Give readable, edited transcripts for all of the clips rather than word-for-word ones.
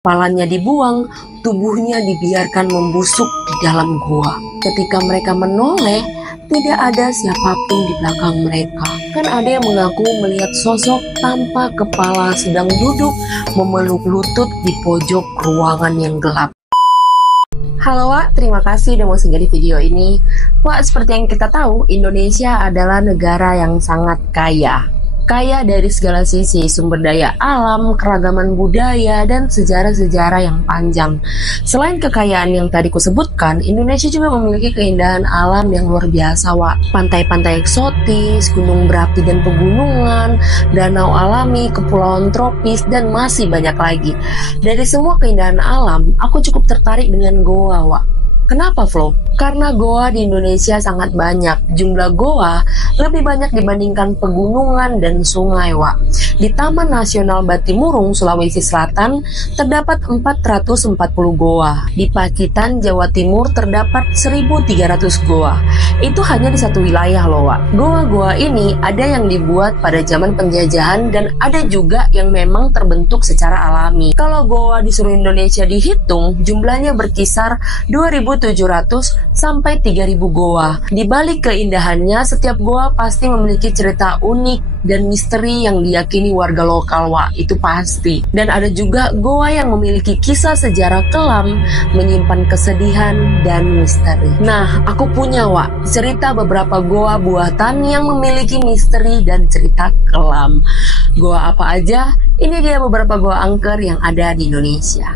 Kepalanya dibuang, tubuhnya dibiarkan membusuk di dalam gua. Ketika mereka menoleh, tidak ada siapapun di belakang mereka. Kan ada yang mengaku melihat sosok tanpa kepala sedang duduk memeluk lutut di pojok ruangan yang gelap. Halo Wak, terima kasih udah mau singgah di video ini. Wak, seperti yang kita tahu, Indonesia adalah negara yang sangat kaya. Kaya dari segala sisi, sumber daya alam, keragaman budaya, dan sejarah-sejarah yang panjang. Selain kekayaan yang tadi kusebutkan, Indonesia juga memiliki keindahan alam yang luar biasa, Wak. Pantai-pantai eksotis, gunung berapi dan pegunungan, danau alami, kepulauan tropis, dan masih banyak lagi. Dari semua keindahan alam, aku cukup tertarik dengan Goa, Wak. Kenapa, Flo? Karena goa di Indonesia sangat banyak. Jumlah goa lebih banyak dibandingkan pegunungan dan sungai, Wak. Di Taman Nasional Batimurung, Sulawesi Selatan, terdapat 440 goa. Di Pacitan, Jawa Timur, terdapat 1.300 goa. Itu hanya di satu wilayah loh, Wak. Goa-goa ini ada yang dibuat pada zaman penjajahan dan ada juga yang memang terbentuk secara alami. Kalau goa di seluruh Indonesia dihitung, jumlahnya berkisar 2.700 sampai 3.000 goa. Di balik keindahannya, setiap goa pasti memiliki cerita unik dan misteri yang diyakini warga lokal, Wak. Itu pasti. Dan ada juga goa yang memiliki kisah sejarah kelam, menyimpan kesedihan dan misteri. Nah, aku punya, Wak, cerita beberapa goa buatan yang memiliki misteri dan cerita kelam. Goa apa aja? Ini dia beberapa goa angker yang ada di Indonesia.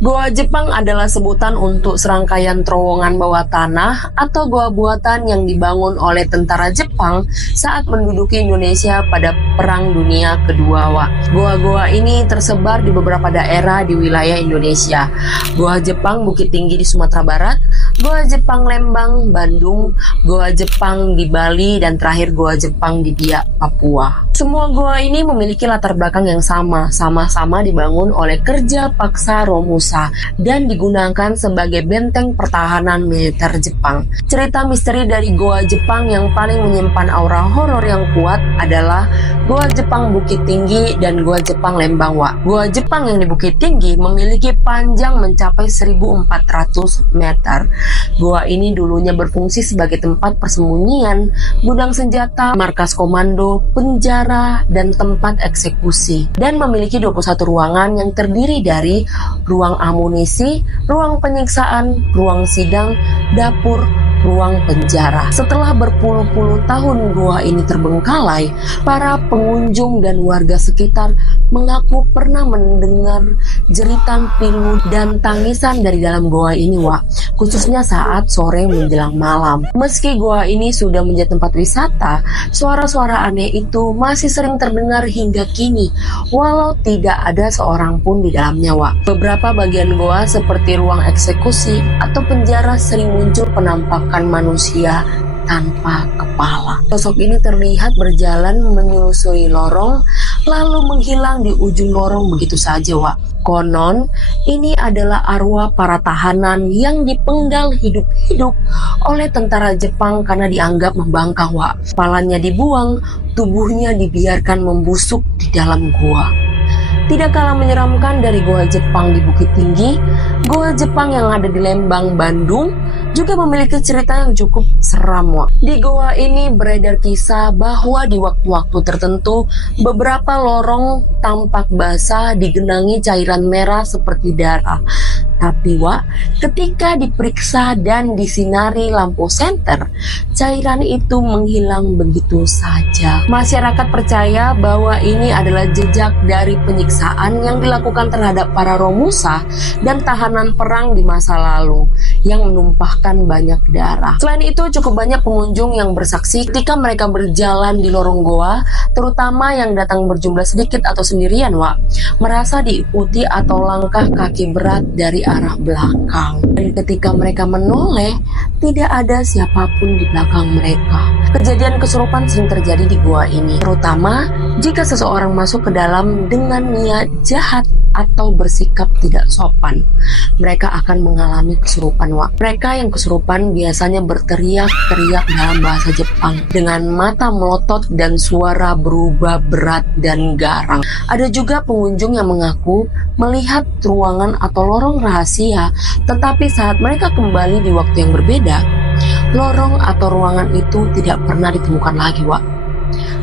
Goa Jepang adalah sebutan untuk serangkaian terowongan bawah tanah atau goa buatan yang dibangun oleh tentara Jepang saat menduduki Indonesia pada Perang Dunia Kedua, Wak. Goa-goa ini tersebar di beberapa daerah di wilayah Indonesia. Goa Jepang Bukit Tinggi di Sumatera Barat, Goa Jepang Lembang, Bandung, Goa Jepang di Bali, dan terakhir Goa Jepang di Biak, Papua. Semua goa ini memiliki latar belakang yang sama-sama dibangun oleh kerja paksa Romusa dan digunakan sebagai benteng pertahanan militer Jepang. Cerita misteri dari Goa Jepang yang paling menyimpan aura horor yang kuat adalah Goa Jepang Bukit Tinggi dan Goa Jepang Lembang, Wak. Goa Jepang yang di Bukit Tinggi memiliki panjang mencapai 1.400 meter. Goa ini dulunya berfungsi sebagai tempat persembunyian, gudang senjata, markas komando, penjara, dan tempat eksekusi, dan memiliki 21 ruangan yang terdiri dari ruang amunisi, ruang penyiksaan, ruang sidang, dapur, ruang penjara. Setelah berpuluh-puluh tahun goa ini terbengkalai, para pengunjung dan warga sekitar mengaku pernah mendengar jeritan pilu dan tangisan dari dalam goa ini, Wak, khususnya saat sore menjelang malam. Meski goa ini sudah menjadi tempat wisata, suara-suara aneh itu masih sering terdengar hingga kini, walau tidak ada seorang pun di dalamnya, Wak. Beberapa bagian goa seperti ruang eksekusi atau penjara sering muncul penampakan manusia tanpa kepala. Sosok ini terlihat berjalan menyusuri lorong, lalu menghilang di ujung lorong begitu saja, Wak. Konon, ini adalah arwah para tahanan yang dipenggal hidup-hidup oleh tentara Jepang karena dianggap membangkang, Wak. Kepalanya dibuang, tubuhnya dibiarkan membusuk di dalam gua. Tidak kalah menyeramkan dari goa Jepang di Bukit Tinggi, goa Jepang yang ada di Lembang, Bandung juga memiliki cerita yang cukup seram, Wak. Di goa ini beredar kisah bahwa di waktu-waktu tertentu beberapa lorong tampak basah digenangi cairan merah seperti darah. Tapi, Wak, ketika diperiksa dan disinari lampu senter, cairan itu menghilang begitu saja. Masyarakat percaya bahwa ini adalah jejak dari penyiksaan yang dilakukan terhadap para Romusa dan tahanan perang di masa lalu yang menumpahkan banyak darah. Selain itu, cukup banyak pengunjung yang bersaksi ketika mereka berjalan di lorong goa, terutama yang datang berjumlah sedikit atau sendirian, Wak, merasa diikuti atau langkah kaki berat dari arah belakang. Dan ketika mereka menoleh, tidak ada siapapun di belakang mereka. Kejadian kesurupan sering terjadi di gua ini, terutama jika seseorang masuk ke dalam dengan niat jahat atau bersikap tidak sopan. Mereka akan mengalami kesurupan, Wak. Mereka yang yang kesurupan biasanya berteriak-teriak dalam bahasa Jepang dengan mata melotot dan suara berubah berat dan garang. Ada juga pengunjung yang mengaku melihat ruangan atau lorong rahasia, tetapi saat mereka kembali di waktu yang berbeda, lorong atau ruangan itu tidak pernah ditemukan lagi, Wak.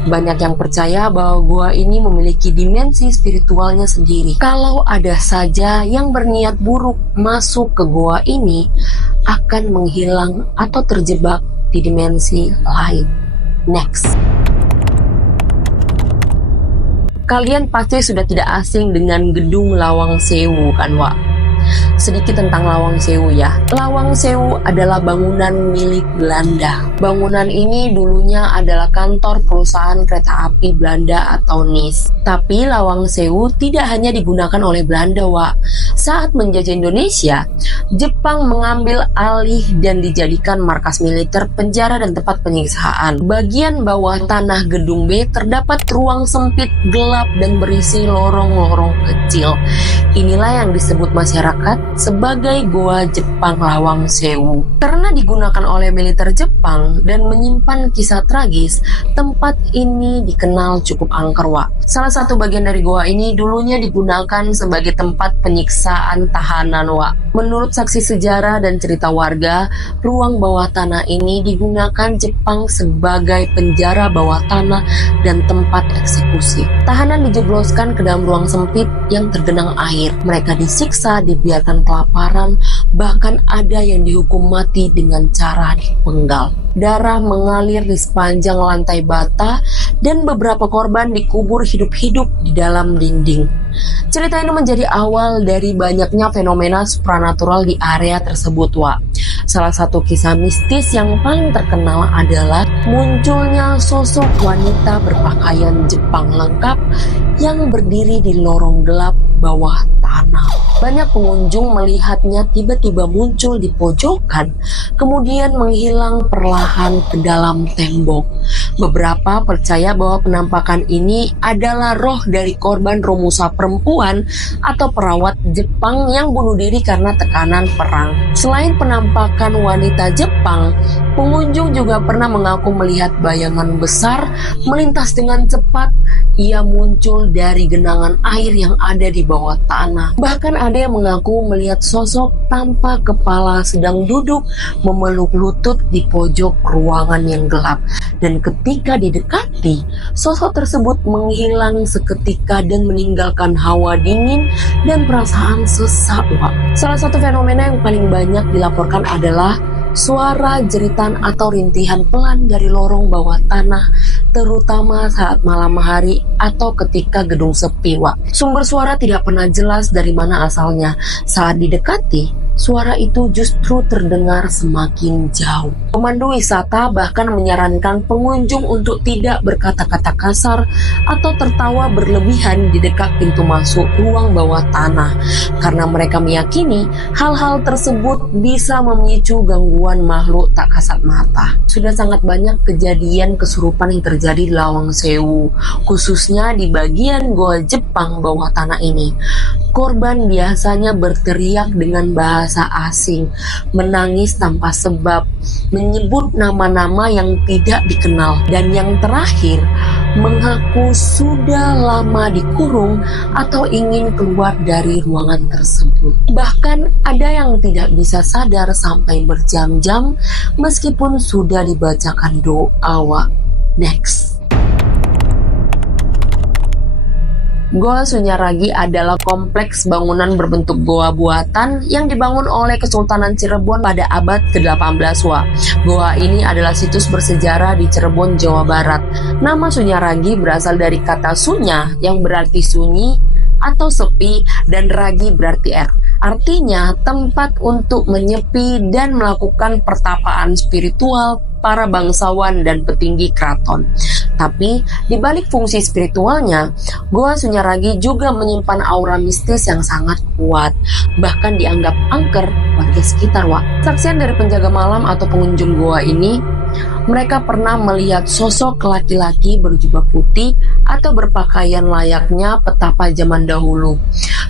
Banyak yang percaya bahwa gua ini memiliki dimensi spiritualnya sendiri. Kalau ada saja yang berniat buruk masuk ke gua ini, akan menghilang atau terjebak di dimensi lain. Next. Kalian pasti sudah tidak asing dengan gedung Lawang Sewu kan, Wak? Sedikit tentang Lawang Sewu ya. Lawang Sewu adalah bangunan milik Belanda. Bangunan ini dulunya adalah kantor perusahaan kereta api Belanda atau NIS. Tapi Lawang Sewu tidak hanya digunakan oleh Belanda, Wak. Saat menjajah Indonesia, Jepang mengambil alih dan dijadikan markas militer, penjara, dan tempat penyiksaan. Bagian bawah tanah gedung B terdapat ruang sempit, gelap, dan berisi lorong-lorong kecil. Inilah yang disebut masyarakat sebagai Goa Jepang Lawang Sewu. Karena digunakan oleh militer Jepang dan menyimpan kisah tragis, tempat ini dikenal cukup angker, Wak. Salah satu bagian dari goa ini dulunya digunakan sebagai tempat penyiksaan tahanan, Wak. Menurut saksi sejarah dan cerita warga, ruang bawah tanah ini digunakan Jepang sebagai penjara bawah tanah dan tempat eksekusi. Tahanan dijebloskan ke dalam ruang sempit yang tergenang air. Mereka disiksa, dibiarkan kelaparan, bahkan ada yang dihukum mati dengan cara dipenggal. Darah mengalir di sepanjang lantai bata dan beberapa korban dikubur hidup-hidup di dalam dinding. Cerita ini menjadi awal dari banyaknya fenomena supranatural di area tersebut, Wak. Salah satu kisah mistis yang paling terkenal adalah munculnya sosok wanita berpakaian Jepang lengkap yang berdiri di lorong gelap bawah tanah. Banyak pengunjung melihatnya tiba-tiba muncul di pojokan, kemudian menghilang perlahan ke dalam tembok. Beberapa percaya bahwa penampakan ini adalah roh dari korban Romusa perempuan atau perawat Jepang yang bunuh diri karena tekanan perang. Selain penampakan wanita Jepang, pengunjung juga pernah mengaku melihat bayangan besar melintas dengan cepat. Ia muncul dari genangan air yang ada di bawah tanah. Bahkan ada yang mengaku melihat sosok tanpa kepala sedang duduk memeluk lutut di pojok ruangan yang gelap. Dan ketika didekati, sosok tersebut menghilang seketika dan meninggalkan hawa dingin dan perasaan sesak, Wak. Salah satu fenomena yang paling banyak dilaporkan adalah suara jeritan atau rintihan pelan dari lorong bawah tanah, terutama saat malam hari atau ketika gedung sepi, Wak. Sumber suara tidak pernah jelas dari mana asalnya. Saat didekati, suara itu justru terdengar semakin jauh. Pemandu wisata bahkan menyarankan pengunjung untuk tidak berkata-kata kasar atau tertawa berlebihan di dekat pintu masuk ruang bawah tanah, karena mereka meyakini hal-hal tersebut bisa memicu gangguan makhluk tak kasat mata. Sudah sangat banyak kejadian kesurupan yang terjadi di Lawang Sewu, khususnya di bagian goa Jepang bawah tanah ini. Korban biasanya berteriak dengan bahasa asing, menangis tanpa sebab, menyebut nama-nama yang tidak dikenal, dan yang terakhir, mengaku sudah lama dikurung atau ingin keluar dari ruangan tersebut. Bahkan ada yang tidak bisa sadar sampai berjam-jam meskipun sudah dibacakan doa. Next. Goa Sunyaragi adalah kompleks bangunan berbentuk goa buatan yang dibangun oleh Kesultanan Cirebon pada abad ke-18, Wak. Goa ini adalah situs bersejarah di Cirebon, Jawa Barat. Nama Sunyaragi berasal dari kata sunya yang berarti sunyi atau sepi dan ragi berarti air. Artinya tempat untuk menyepi dan melakukan pertapaan spiritual para bangsawan dan petinggi keraton. Tapi di balik fungsi spiritualnya, Goa Sunyaragi juga menyimpan aura mistis yang sangat kuat, bahkan dianggap angker warga sekitar, Wak. Saksian dari penjaga malam atau pengunjung goa ini, mereka pernah melihat sosok laki-laki berjubah putih atau berpakaian layaknya petapa zaman dahulu.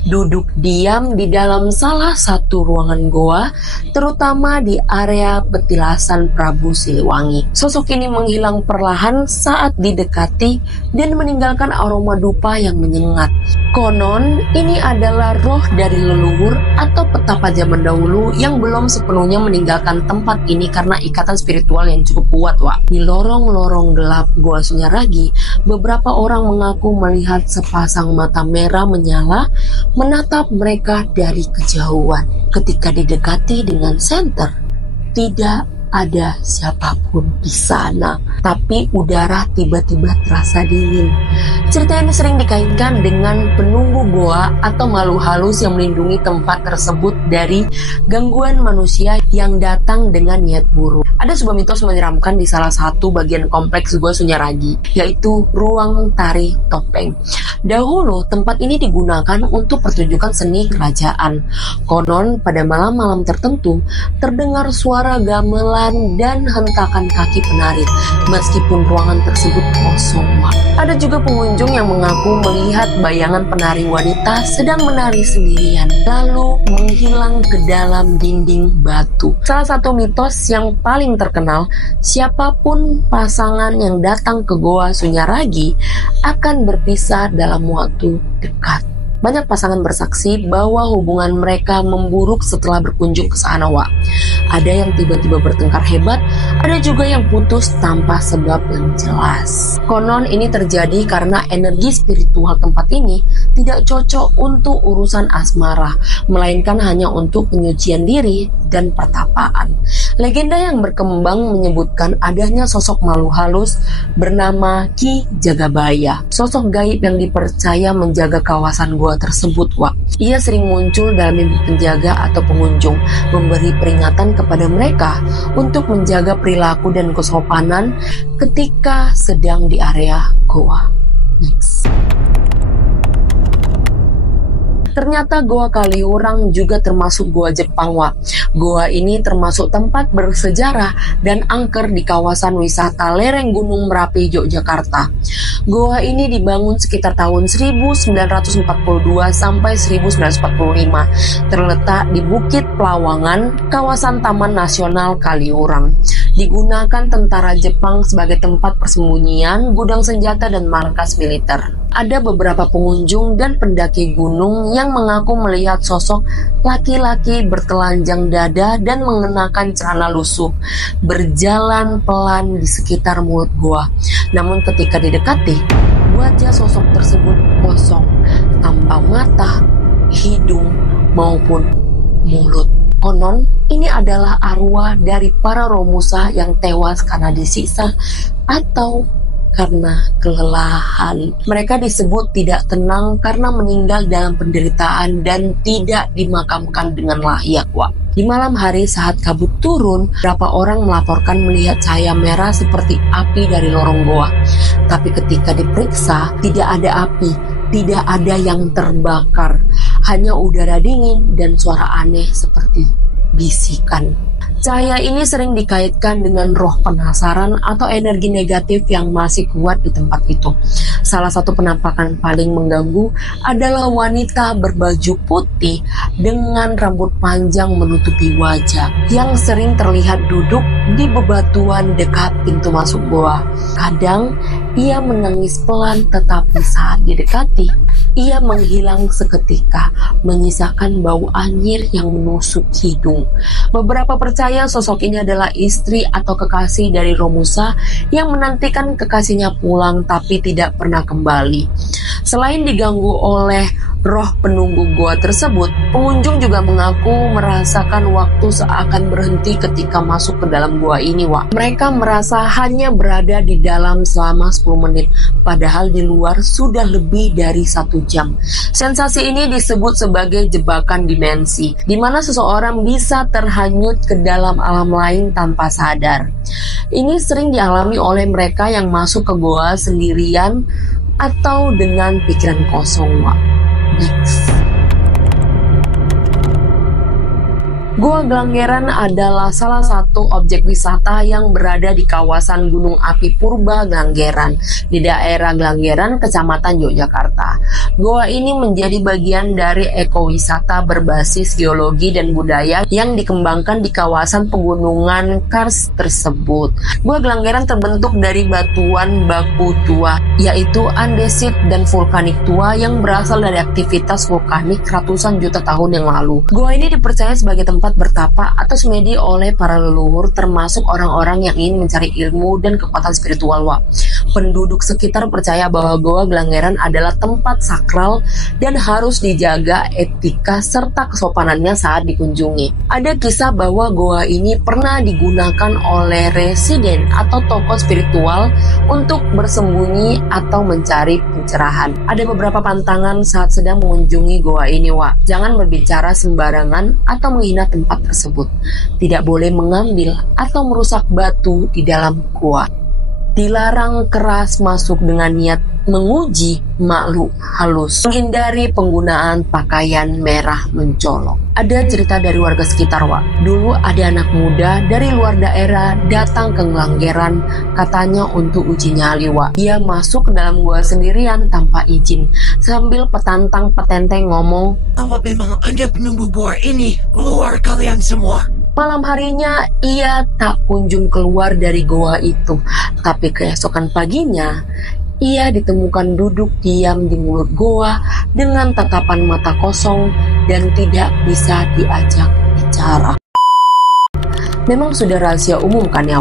duduk diam di dalam salah satu ruangan goa, terutama di area petilasan Prabu Siliwangi. Sosok ini menghilang perlahan saat didekati dan meninggalkan aroma dupa yang menyengat. Konon, ini adalah roh dari leluhur atau petapa zaman dahulu yang belum sepenuhnya meninggalkan tempat ini karena ikatan spiritual yang cukup kuat, Wak. Di lorong-lorong gelap Goa Sunyaragi, beberapa orang mengaku melihat sepasang mata merah menyala menatap mereka dari kejauhan. Ketika didekati dengan senter, tidak ada siapapun di sana, tapi udara tiba-tiba terasa dingin. Cerita ini sering dikaitkan dengan penunggu goa atau makhluk halus yang melindungi tempat tersebut dari gangguan manusia yang datang dengan niat buruk. Ada sebuah mitos menyeramkan di salah satu bagian kompleks Goa Sunyaragi, yaitu ruang tari topeng. Dahulu tempat ini digunakan untuk pertunjukan seni kerajaan. Konon pada malam-malam tertentu terdengar suara gamelan dan hentakan kaki penari, meskipun ruangan tersebut kosong. Ada juga pengunjung yang mengaku melihat bayangan penari wanita sedang menari sendirian, lalu menghilang ke dalam dinding batu. Salah satu mitos yang paling terkenal, siapapun pasangan yang datang ke Goa Sunyaragi akan berpisah dalam waktu dekat. Banyak pasangan bersaksi bahwa hubungan mereka memburuk setelah berkunjung ke sana, Wak. Ada yang tiba-tiba bertengkar hebat, ada juga yang putus tanpa sebab yang jelas. Konon ini terjadi karena energi spiritual tempat ini tidak cocok untuk urusan asmara, melainkan hanya untuk penyucian diri dan pertapaan. Legenda yang berkembang menyebutkan adanya sosok makhluk halus bernama Ki Jagabaya, sosok gaib yang dipercaya menjaga kawasan gua tersebut, Wak. Ia sering muncul dalam mimpi penjaga atau pengunjung, memberi peringatan kepada mereka untuk menjaga perilaku dan kesopanan ketika sedang di area goa. Next. Ternyata Goa Kaliurang juga termasuk Goa Jepang, Wak. Goa ini termasuk tempat bersejarah dan angker di kawasan wisata lereng Gunung Merapi, Yogyakarta. Goa ini dibangun sekitar tahun 1942 sampai 1945, terletak di Bukit Pelawangan, kawasan Taman Nasional Kaliurang. Digunakan tentara Jepang sebagai tempat persembunyian, gudang senjata, dan markas militer. Ada beberapa pengunjung dan pendaki gunung yang mengaku melihat sosok laki-laki bertelanjang dada dan mengenakan celana lusuh berjalan pelan di sekitar mulut goa. Namun ketika didekati, wajah sosok tersebut kosong tanpa mata, hidung, maupun mulut. Konon, ini adalah arwah dari para Romusa yang tewas karena disiksa atau karena kelelahan. Mereka disebut tidak tenang karena meninggal dalam penderitaan dan tidak dimakamkan dengan layak, Wak. Di malam hari saat kabut turun, beberapa orang melaporkan melihat cahaya merah seperti api dari lorong goa. Tapi ketika diperiksa, tidak ada api, tidak ada yang terbakar. Hanya udara dingin dan suara aneh seperti bisikan. Cahaya ini sering dikaitkan dengan roh penasaran atau energi negatif yang masih kuat di tempat itu. Salah satu penampakan paling mengganggu adalah wanita berbaju putih dengan rambut panjang menutupi wajah yang sering terlihat duduk di bebatuan dekat pintu masuk goa. Kadang ia menangis pelan, tetapi saat didekati, ia menghilang seketika, menyisakan bau anyir yang menusuk hidung. Beberapa percaya sosok ini adalah istri atau kekasih dari Romusa yang menantikan kekasihnya pulang tapi tidak pernah kembali. Selain diganggu oleh roh penunggu goa tersebut, pengunjung juga mengaku merasakan waktu seakan berhenti ketika masuk ke dalam goa ini, Wak. Mereka merasa hanya berada di dalam selama 10 menit, padahal di luar sudah lebih dari 1 jam. Sensasi ini disebut sebagai jebakan dimensi, di mana seseorang bisa terhanyut ke dalam alam lain tanpa sadar. Ini sering dialami oleh mereka yang masuk ke goa sendirian atau dengan pikiran kosong, Wak. Next. Gua Glanggeran adalah salah satu objek wisata yang berada di kawasan Gunung Api Purba Glanggeran di daerah Glanggeran, Kecamatan Yogyakarta. Goa ini menjadi bagian dari ekowisata berbasis geologi dan budaya yang dikembangkan di kawasan pegunungan kars tersebut. Goa Glanggeran terbentuk dari batuan baku tua, yaitu andesit dan vulkanik tua yang berasal dari aktivitas vulkanik ratusan juta tahun yang lalu. Goa ini dipercaya sebagai tempat bertapa atau semedi oleh para leluhur, termasuk orang-orang yang ingin mencari ilmu dan kekuatan spiritual. Penduduk sekitar percaya bahwa Goa Glanggeran adalah tempat sakral dan harus dijaga etika serta kesopanannya saat dikunjungi. Ada kisah bahwa goa ini pernah digunakan oleh residen atau tokoh spiritual untuk bersembunyi atau mencari pencerahan. Ada beberapa pantangan saat sedang mengunjungi goa ini, Jangan berbicara sembarangan atau menghina tempat tersebut. Tidak boleh mengambil atau merusak batu di dalam goa. Dilarang keras masuk dengan niat menguji makhluk halus. Menghindari penggunaan pakaian merah mencolok. Ada cerita dari warga sekitar, Dulu ada anak muda dari luar daerah datang ke Glanggeran, katanya untuk uji nyali, Dia masuk ke dalam gua sendirian tanpa izin, sambil petantang-petenteng ngomong, "Kalau memang Anda penunggu gua ini, keluar kalian semua." Malam harinya ia tak kunjung keluar dari goa itu, tapi keesokan paginya ia ditemukan duduk diam di mulut goa dengan tatapan mata kosong dan tidak bisa diajak bicara. Memang sudah rahasia umum kan ya,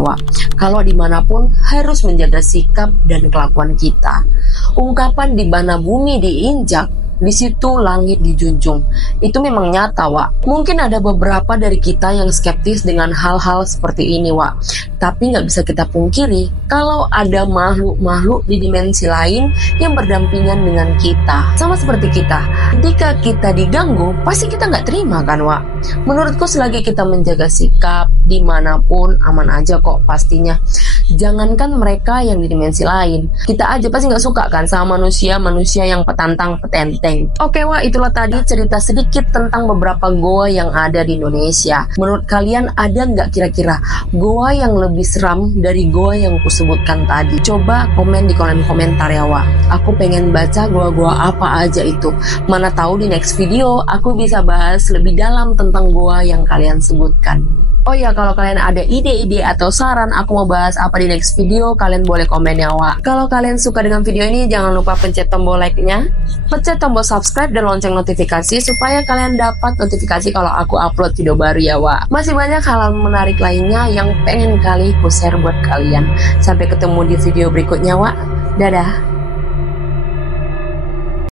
kalau dimanapun harus menjaga sikap dan kelakuan kita. Ungkapan di mana bumi diinjak, di situ langit dijunjung. Itu memang nyata, Mungkin ada beberapa dari kita yang skeptis dengan hal-hal seperti ini, Tapi nggak bisa kita pungkiri kalau ada makhluk-makhluk di dimensi lain yang berdampingan dengan kita. Sama seperti kita. Ketika kita diganggu, pasti kita nggak terima kan, Menurutku selagi kita menjaga sikap, dimanapun aman aja kok pastinya. Jangankan mereka yang di dimensi lain, kita aja pasti nggak suka kan sama manusia yang petantang petenteng. Oke, itulah tadi cerita sedikit tentang beberapa goa yang ada di Indonesia. Menurut kalian ada nggak kira-kira goa yang lebih seram dari goa yang kusebutkan tadi? Coba komen di kolom komentar ya, Aku pengen baca goa-goa apa aja itu. Mana tahu di next video aku bisa bahas lebih dalam tentang goa yang kalian sebutkan. Oh ya, kalau kalian ada ide-ide atau saran aku mau bahas apa di next video, kalian boleh komen ya, Kalau kalian suka dengan video ini, jangan lupa pencet tombol like-nya, pencet tombol subscribe dan lonceng notifikasi supaya kalian dapat notifikasi kalau aku upload video baru ya, Masih banyak hal menarik lainnya yang pengen kali ku share buat kalian. Sampai ketemu di video berikutnya, Dadah.